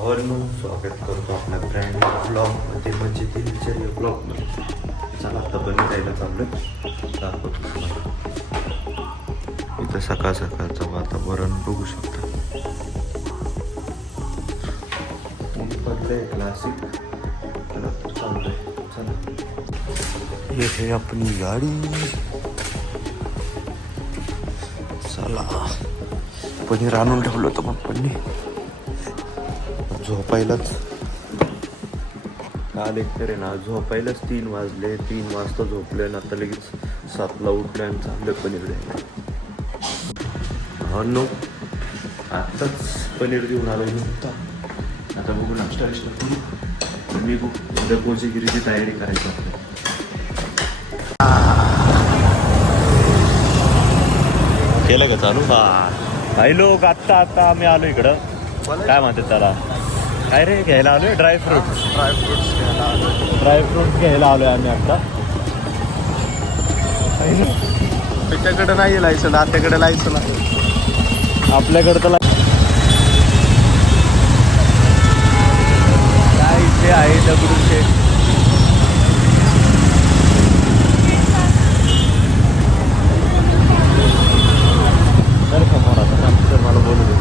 भावांनो, स्वागत करतो आपल्या ब्रँड ब्लॉगमध्ये म्हणजे दिनचर्या ब्लॉगमध्ये. चला आता बनवायला चाललोय, दाखवतो तुम्हाला. इथं सकाळ सकाळचं वातावरण बघू शकता. ऊन पडलंय क्लासिक. चला चाललोय, चला. हे आहे आपली गाडी. चला, पनीर आणून ठेवलं होतं पप्पांनी. झोपायलाच काल एकतर आहे ना, झोपायलाच 3 वाजले. 3 वाजता झोपले ना, आता लगेच 7ला उठले आणि चाललं पनीर द्यायला. हो नो, आत्ताच पनीर देऊन आलो नव्हता. आता बघू नाश्ता विष्टा करू. मी उद्या कोचीगिरीची तयारी करायची आपल्याला. केलं का चालू? काही लोक आत्ता आम्ही आलो इकडं. काय म्हणतात त्याला, काय रे घ्यायला आलोय? ड्रायफ्रुट्स घ्यायला आलोय आम्ही आता. त्याच्याकडे नाही लायसन, आत्याकडे लायसन आहे. आपल्याकडे तर काय इथे आहे दगडूशेठ. मला बोलू दे.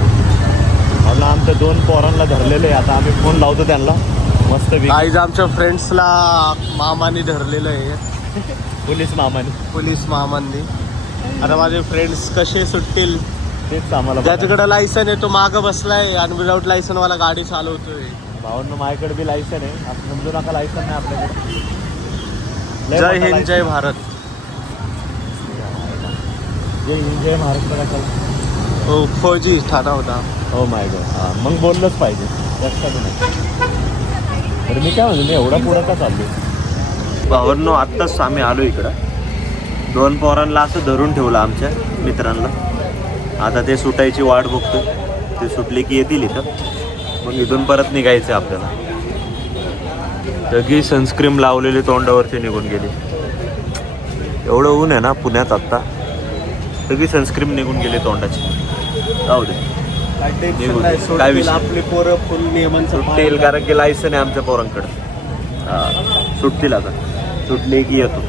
मला आमच्या 2 पोरांना धरलेले. आता आम्ही फोन लावतो त्यांना मस्त. काहीच आमच्या फ्रेंड्सला मामानी धरलेलं आहे. पोलीस मामांनी. आता माझे फ्रेंड्स कसे सुटतील तेच आम्हाला. ज्याच्याकडे लायसन आहे तो मागं बसलाय आणि विदाऊट लायसन वाला गाडी चालवतोय. भावांना माझ्याकडे बी लायसन आहे. आपण समजू नका लायसन नाही आपल्याकडे. जय हिंद जय भारत. जय हिंद जय महाराष्ट्र. हो, फौजी ठाणा होता. हो माय गॉड. हां, मग बोललंच पाहिजे. जास्त नाही. तर मी काय म्हणतो, मी एवढा पुढं का चाललो? भावांनो, आत्ताच आम्ही आलो इकडं. 2 पोरांना असं धरून ठेवलं आमच्या मित्रांना. आता ते सुटायची वाट बघतो. ते सुटले की येतील इथं. मग इथून परत निघायचं आपल्याला. सगळी सनस्क्रीम लावलेली तोंडावरती निघून गेली. एवढं ऊन आहे ना पुण्यात आत्ता. सगळी सनस्क्रीम निघून गेली तोंडाची. जाऊ दे, काय विषय. आपली पोरं फुल नियमांचं सुटतील, कारण की लायसन आहे आमच्या पोरांकडे. सुटतील आता. सुटले की येतो.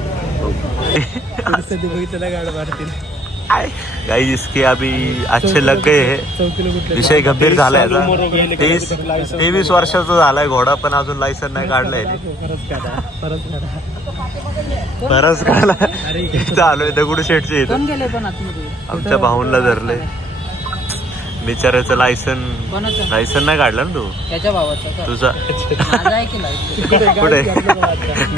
गाइस, इसके अभी अच्छे लग गए है. विषय गंभीर झालाय. 23 वर्षाचा झालाय घोडा, पण अजून लायसन नाही काढलंय. बरंच काढला. चालू दगडूशेठचे इथं. आमच्या भाऊंला धरलंय. बिचाराचं लायसन नाही काढलं ना तू. त्याच्या भावाचा तुझा माझा आहे की लायसन? कुठे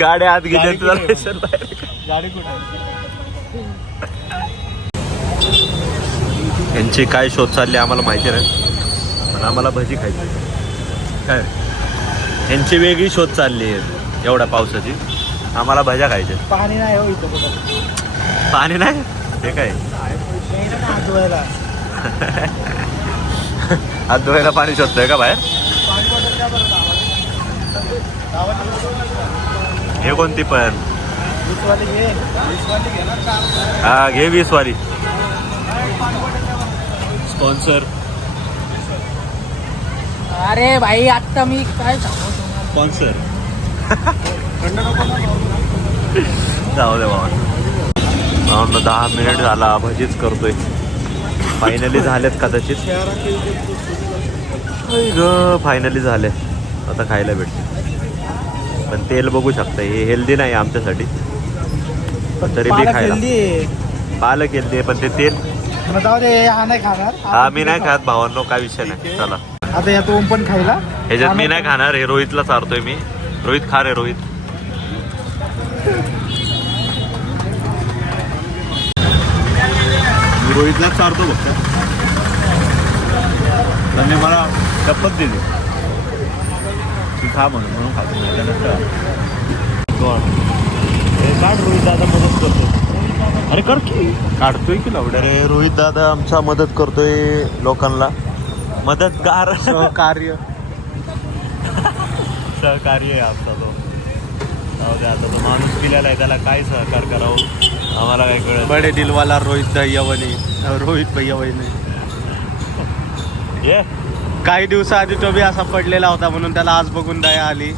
गाड्या आत गेल्या, तुझा लायसन बाहेर. गाडी कुठे? यांची काय शोध चालली आम्हाला माहिती नाही, पण आम्हाला भजी खायची. काय यांची वेगळी शोध चालली आहे एवढ्या पावसाची. आम्हाला भज्या खायच्या. पाणी नाही हो इथं कुठं. पाणी नाही. ते काय हात धुवायला पाणी शोधतोय का बाहेर? हे कोणती पण? हा, घे 20 वाली. स्पॉन्सर. अरे भाई, आता मी काय सांगू स्पॉन्सर. जाऊ दे बाबा. 10 मिनिट झाला, भजीच करतोय. फायनली झालेत कदाचित. फायनली झाले. आता खायला भेटते. पण तेल बघू शकता, हे हेल्दी नाही आमच्यासाठी, पण तरी बी खायला. पालक हेल्दी आहे, पण ते तेल. हा, मी नाही खात भावांनो, काय विषय नाही. चला, आता यात ओम पण खायला. ह्याच्यात मी नाही खाणार. हे रोहितला चारतोय मी. रोहित खा रे रोहित. रोहितला चारतो बघ. त्यांनी मला शपथ दिली की खा म्हणून खातो. काढ, रोहित दादा मदत करतोय. अरे कर की, काढतोय की लावड्या. अरे रोहित दादा आमचा मदत करतोय लोकांना. मदतगार, सहकार्य आहे आमचा तो. आता तो माणूस पिल्याला आहे, त्याला काय सहकार करावं आम्हाला काय कळत. बडे दिलवाला रोहित भैया बने. रोहित भैया बने. ये काही दिवसाआधी तो बी असा पडलेला होता म्हणून त्याला आज बघून दया आली.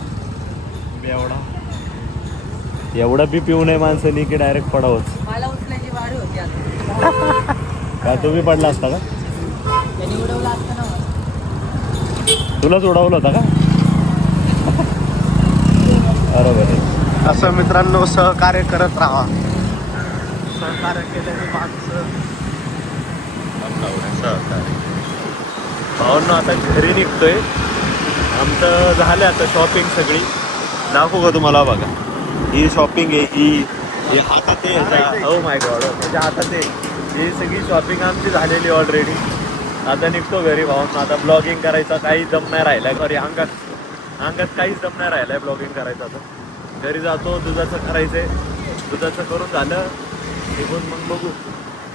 एवढा बी पिऊ नये माणसानी की डायरेक्ट पडावंच. मला उचलायची वाढी होती आता. काय तो बी पडला असता का? त्यांनी उडवला असतं ना मला. तुलाच उडवलं होता का? बरोबर आहे. असं मित्रांनो सहकार्य करत राहा. सहकार्य केल्याने माणसं भावांनो आता घरी निघतोय. आमचं झालं आता शॉपिंग सगळी. दाखवू का तुम्हाला? बघा ही शॉपिंग आहे. ही हातात आहे. हो माय गॉड, माझ्या हातात आहे. ही सगळी शॉपिंग आमची झालेली ऑलरेडी. आता निघतो घरी भावांनो. आता ब्लॉगिंग करायचा काही दम नाही राहिला. सॉरी, अंगात काहीच दम नाही राहिलाय ब्लॉगिंग करायचा. आता घरी जातो. दुधाचं करायचंय. दुधाचं करून झालं निघून मग बघू.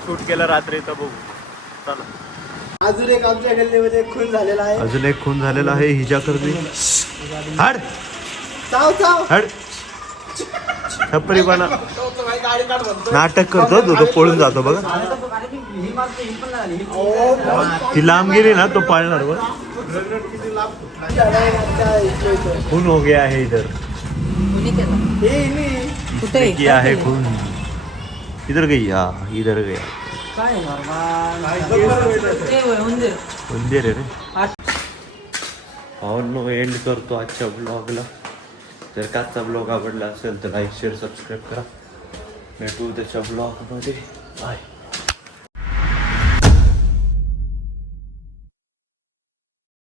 शूट केलं रात्री तर बघू. चला. अजून एक आमच्या गल्लीमध्ये खून झालेला आहे. अजून एक खून झालेला आहे हिच्याकरती. हड चाव चाव हड छपरीपणा नाटक करतो तो पळून जातो बघा. ती लांब गेली ना तो पाळणार बघ. खून हो गया है इधर. कुणी केलं? कुठे किया है खून. इधर गया इधर गया. काय ते उंदीर. उंदीर आहे रे. भावांनो एंड करतो आजच्या ब्लॉगला. जर का आजचा ब्लॉग आवडला असेल तर लाईक शेअर सबस्क्राईब करा. भेटू त्याच्या ब्लॉगमध्ये. बाय.